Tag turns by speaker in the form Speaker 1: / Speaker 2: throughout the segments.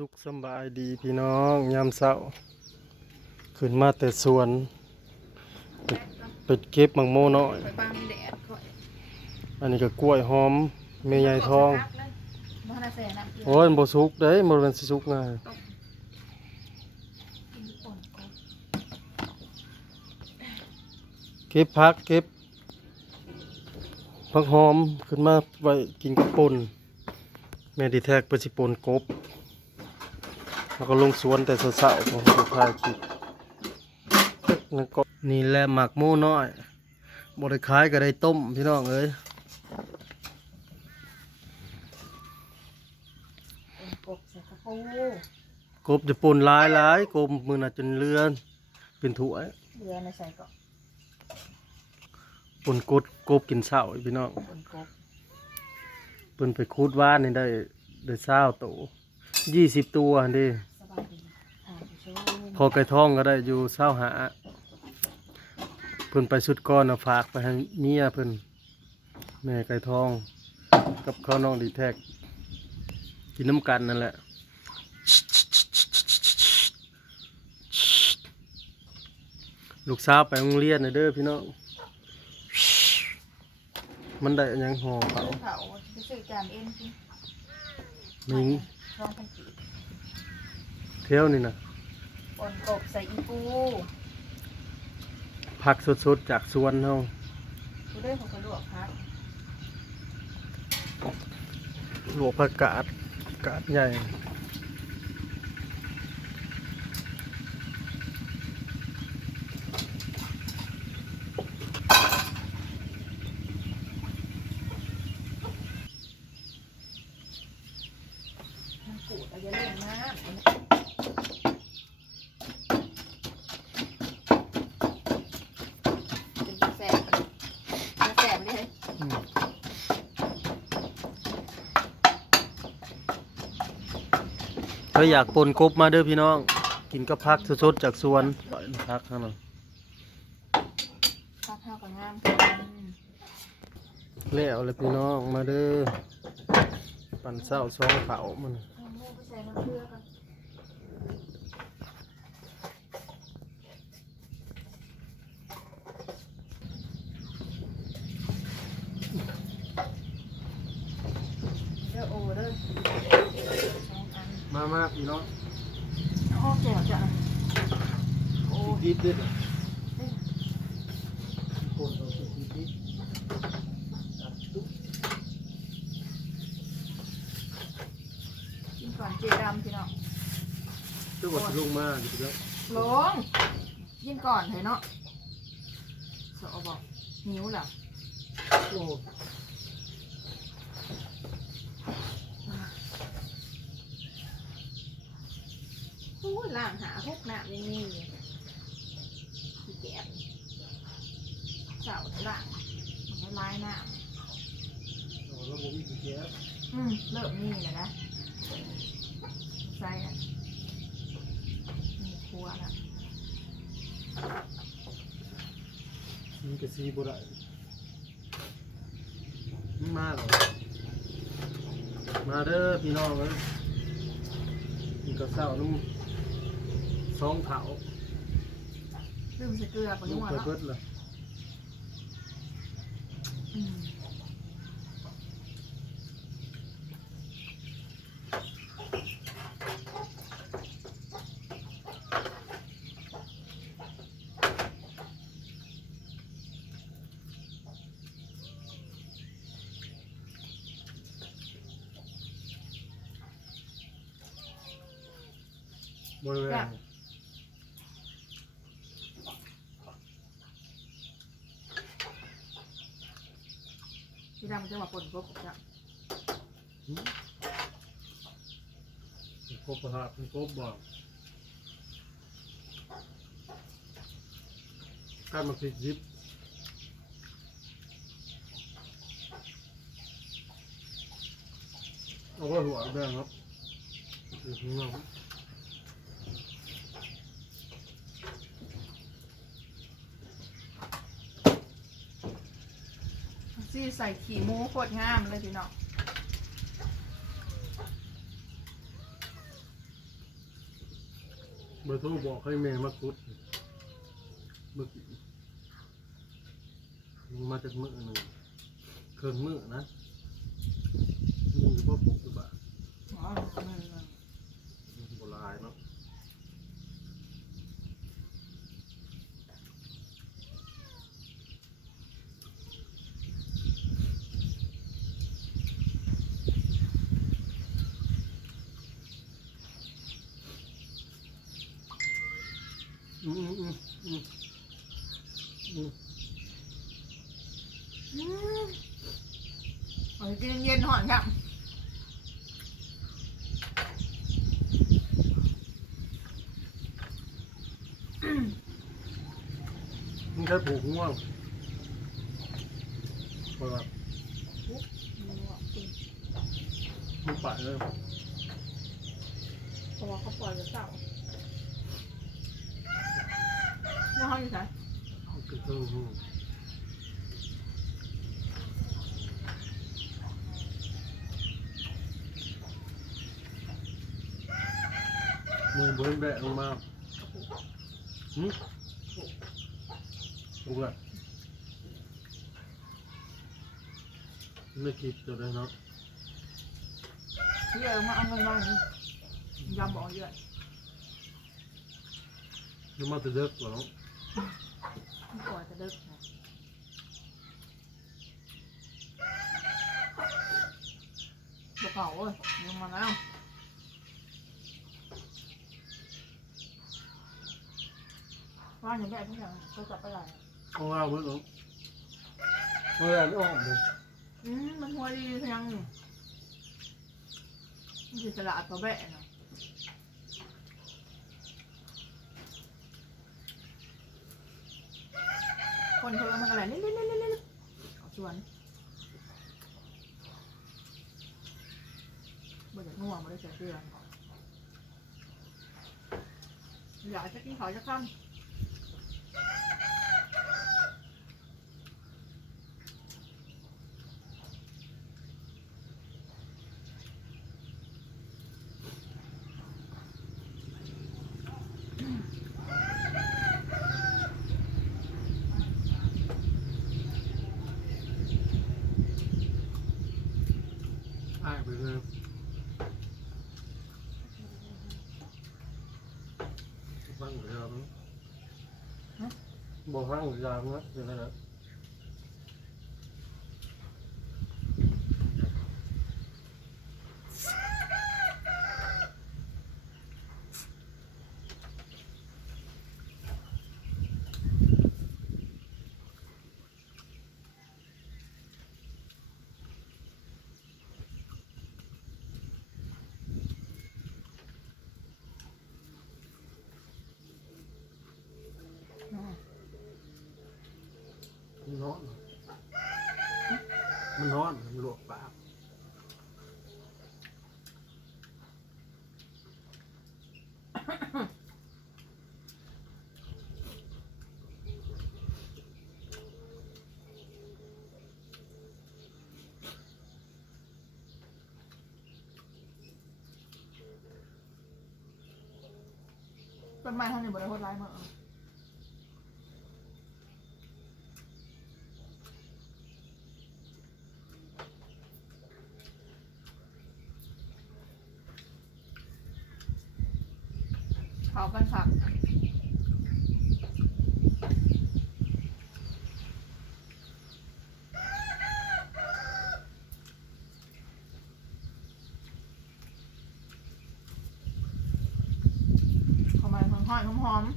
Speaker 1: สุขสบายดีพี่น้องยามเช้าขึ้นมาแต่สวนไปไปเก็บมังโมน้อย
Speaker 2: อัน
Speaker 1: นี้ก็กล้วยหอมเมยใหญ่ทองโอ้ยมันบ่สุกเด้มันบ่เป็นสิสุกง่ายเก็บผักเก็บผักหอมขึ้นมาไว้กินกับป่นแม่ดีแทกไปสิปนกบ แล้วก็ลงสวนแต่เช้าๆผมจะถ่ายคลิปนั่นก็นี่แหละหมักหมูน้อยบริขายก็ได้ต้มพี่น้องเอ้ย
Speaker 2: เป็นกบใส่กระปู
Speaker 1: กบจะป่นหลายหลายกบมือน่ะจนเลือน เป็นถ้วย
Speaker 2: เรือในใส่ก่อน
Speaker 1: ป่นกดกบกินเช้าพี่น้อง
Speaker 2: เป็นกบ
Speaker 1: เพิ่นไปคูดว่านนี่ได้ได้เช้าโต ยี่สิบตัวหั่นเดิ
Speaker 2: สบายดีอ่าผู้ชม
Speaker 1: พอไก่ทองก็ได้อยู่เช้าหาเพิ่นไปสุดก้อนเอาฝากไปให้เมียเพิ่นแม่ไก่ทอง กับข้าวน้องดีแท็กกินน้ำกันนั่นแหละลูกสาวไปโรงเรียนน่ะเด้อพี่น้อง มันได้อันหยังห่อเขา
Speaker 2: เขาไปซื้อจานเอ็นกิน
Speaker 1: มิ ง
Speaker 2: ลองพันกีบ
Speaker 1: เที่ยวนี่นะ
Speaker 2: ป่นกบใส่อีปู
Speaker 1: ผักสดๆจากสวนเฮา
Speaker 2: ผู้ด้วยของกระลวกพัก
Speaker 1: หลวกผักกาดกาดใหญ่
Speaker 2: มันกูดเอาอย่าเล่นมากเป็นแสบเป็นแสบเลย
Speaker 1: อืม ถ้าอยากปนกบมาเด้อพี่น้อง กินกับผักสดๆจากสวนปล่อยผักเท่านั้น
Speaker 2: ข้าวข้าวกับงามกัน
Speaker 1: แล้วเลยพี่น้องมาเด้อปั่นเศร้าสองเผามัน
Speaker 2: เอาหมูไปใส่มะเขือกันเด้อโอเด้อสองอัน
Speaker 1: มามาพี่น้อง
Speaker 2: โอ้แจ๋วจ้ะโอ้
Speaker 1: ดิบๆเด้อ
Speaker 2: เด้อ
Speaker 1: ปนเอาสิดิบ
Speaker 2: กินก่อนเจดำพี่น้อง
Speaker 1: ๆตัวบดลงมาอยู่แล้ว
Speaker 2: ลงกินก่อนเถอะเนาะสอบอกนิ้วเหรอ
Speaker 1: โอ้
Speaker 2: โอ้ ยล่างหาพวกน้ำยังมีขี้แกะเสาล่างมันก็ลายน้
Speaker 1: โหแล้วบ่มีกี่แก้วำ
Speaker 2: อืมเริ่มมีแล้วนะใส่อะมีครัวละ
Speaker 1: มีกระซีบ่ได้มันมาหรอมาเด้อพี่น้องเอ้ยกินกับเศร้านุ่ม สองเผา
Speaker 2: เริ่มใส่เกลือไป
Speaker 1: ลู
Speaker 2: นู่
Speaker 1: ก
Speaker 2: น
Speaker 1: ไป
Speaker 2: แล้ว
Speaker 1: เบิดเลย
Speaker 2: อืม
Speaker 1: บริเวณ
Speaker 2: พี่ดำจะมาปนกบจ้ะ
Speaker 1: ครบประหารเป็นครบบอกการมาคิดยิบเอาไว้หัวแดงครับอยู่ข้างนอก
Speaker 2: ซี่ใส่ขี่หมูโคตรงามเลยพี่น้อง
Speaker 1: เบอร์โทรบอกให้แม่มาคุดเมื่อกี้มาจากมือหนึ่งเครื่องมือนะมือก็ปลุกหรือเปล่า
Speaker 2: อ๋อไม่ไม่
Speaker 1: โบราณเนาะอืมอืมอืมอืม
Speaker 2: อืม เอากินเย็นๆหอนครับ
Speaker 1: มึงใช้ผูกง่วงเปิดมึงไปเลย
Speaker 2: เพราะว่าเขาปล่อยไว้เศร้าว่าเขาอยู่ไหน
Speaker 1: กระเทิงหูมือเบิ้ล แบะลงมาหืมบุกอะไม่คิดจะได้เนาะ
Speaker 2: ที่เออมาเอาเงิน มาหนิยำบอกเยอะ
Speaker 1: จะมาจะเด็กเหรอ
Speaker 2: ไม่ปล่อยจะเลิกนะบอกเขาเว้ยยังมาแล้วว่าอย่างแบบนี้ก็จับไปไหน
Speaker 1: เอาว่าเบิ้ลเหรอเอาอะไรไม่ออกเลย
Speaker 2: อืมมันหัวดีเพียงมันจะสละตัวแบะเนาะคนเขาเอามันอะไรเล่นเล่นเล่นเล่นเล่นเอาชวนบ่อยากง่วงบ่ได้เสียเตือนอยากจะกินข้าวจะข้าม
Speaker 1: อ้ายไปเล ยฟังหรือยามนะบอกฟังหรือยามนะเดี๋ยวนะ มันร้อนมันร้อนมันลวกปาก
Speaker 2: ต้นไม้ท่านนี้บริโภคร้ายมากเผากันสักเข้ามาหอมห อมหอม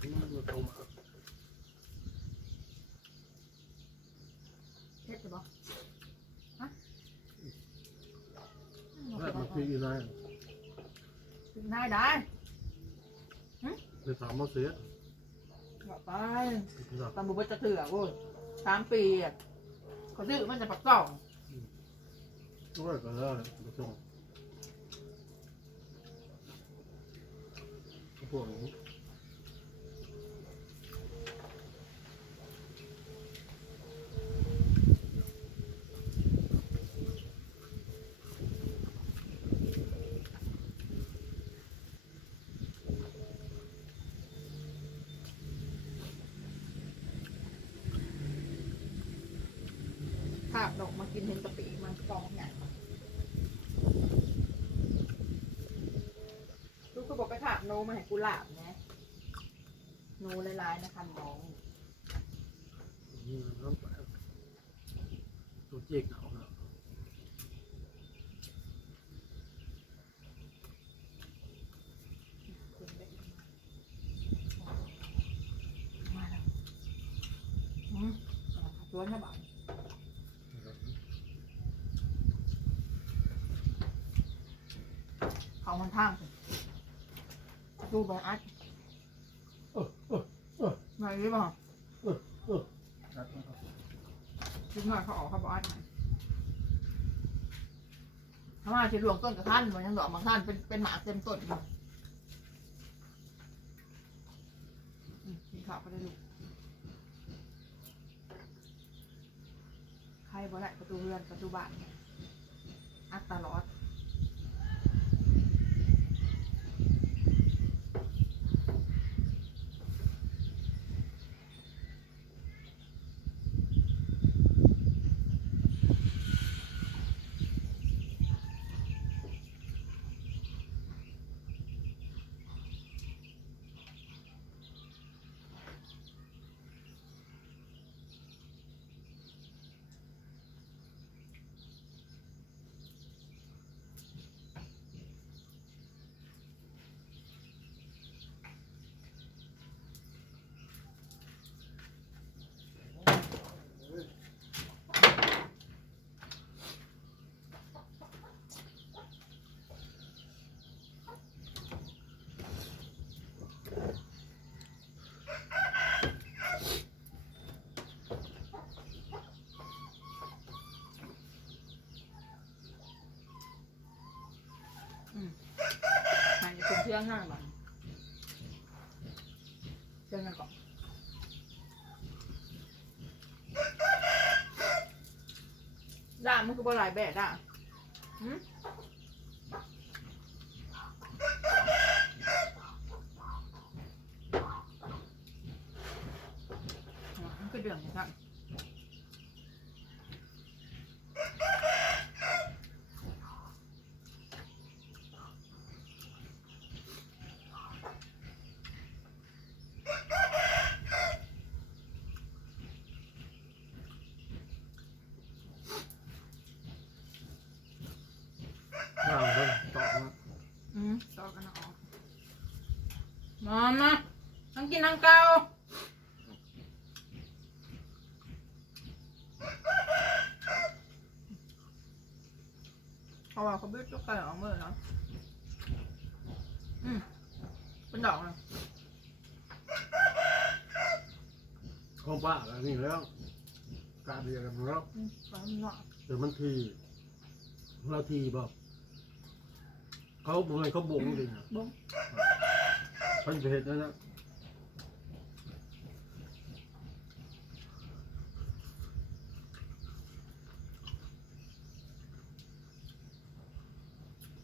Speaker 1: มันมาเข้ามา
Speaker 2: เผ็ดหรือเปล่าฮะ
Speaker 1: แล้วมันคืออะไร
Speaker 2: ได้ได้
Speaker 1: ในสามมอเสีย
Speaker 2: บอกไป
Speaker 1: ครับ
Speaker 2: ตำบุบจะเถื่อเว้ย สามปีอะเขาซื้อมันจะปักกล่อง
Speaker 1: ด้วยก็ได้มาส่งพวกนี้า
Speaker 2: บดอกมากินเห็นกะปิมันกองใหญ่ลูกก็บอกไปถามโนมาให้กูลาบนะโนลายๆนะคะน้อง
Speaker 1: นี่มันต้องไปตัวเจ๊กเอาเนาะ
Speaker 2: คุณได้ยินไหมมาแล้วอืมเอาชวนให้บ่าว เขามันทางดูใบอัด
Speaker 1: เออเออเออ
Speaker 2: มาหรือเปล่า
Speaker 1: เออเออครับครับ
Speaker 2: ลูกน้อยเขาออกเขาบอกอัดไหนถ้ามาที่หลวงต้นกับท่านมันยังดอกบางท่านเป็นเป็นหมาเต็มต้นกินข้าวไปได้ลูกใครบ่ได้ประตูเรือนประตูบ้านเนี่ยอัดตลอด รื่องห้างบ้างเชื่องกันก่อนด่ามันคือบ่หลายแบบด่าหืมอ๋อมันคือเดือดนะครับ
Speaker 1: ย่างเลยต่อมา
Speaker 2: อืมต่อกันเอาออก มามาทั้งกินทั้งเกาเพราะว่าเขาเบี้ยจุกไก่ออกมือเนาะอืมเป็นดอกเลย
Speaker 1: ของป้าแล้วนี่แล้วการเรียนกันแล้ว
Speaker 2: อืมฟ้ามันหนอก
Speaker 1: เดี๋ยวมันทีเราทีบอกเขาบอกให้เขาบ่งเลยนะ
Speaker 2: บ้ง
Speaker 1: เขาจะเห็นนั่นนะ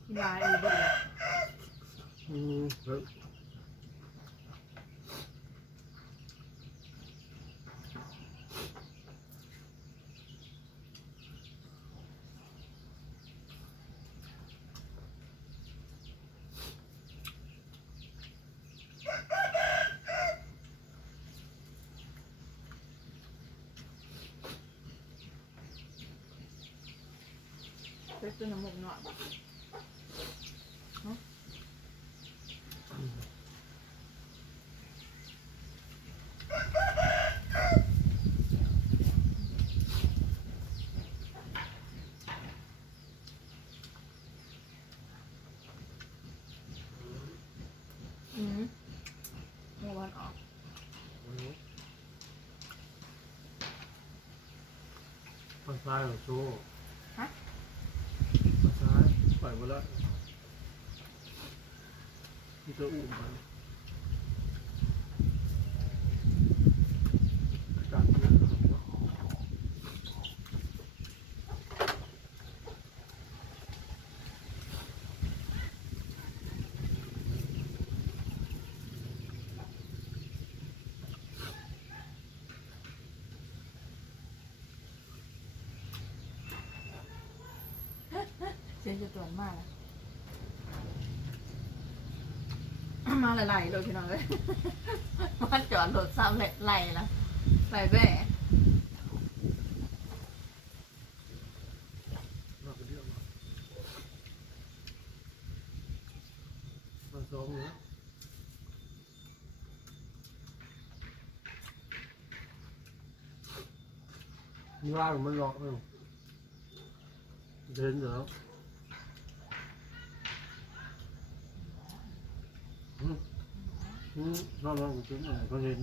Speaker 2: กินลายอีเบิ้ล
Speaker 1: อืมเฮ้ย
Speaker 2: ไปซื้อน้ำมันหน่อยเนาะอืมเมื่อวันออก
Speaker 1: ภาษาเราโซ่
Speaker 2: ฮะ
Speaker 1: ภาษาปล่อย หมดแล้วที่จะอุ้มมันการเรียนของเรา
Speaker 2: อ สียงจะตวนมากอะมาไหลๆเลยพี่น้องเลยมันจอดรถซ้ำไหลๆนะไหลแบ่
Speaker 1: มาคนเดียวมาสองเนี่ยมีร่ามันหลอกเลยเดินเหรอ อืมนอนนอนจริงๆเขาเห็น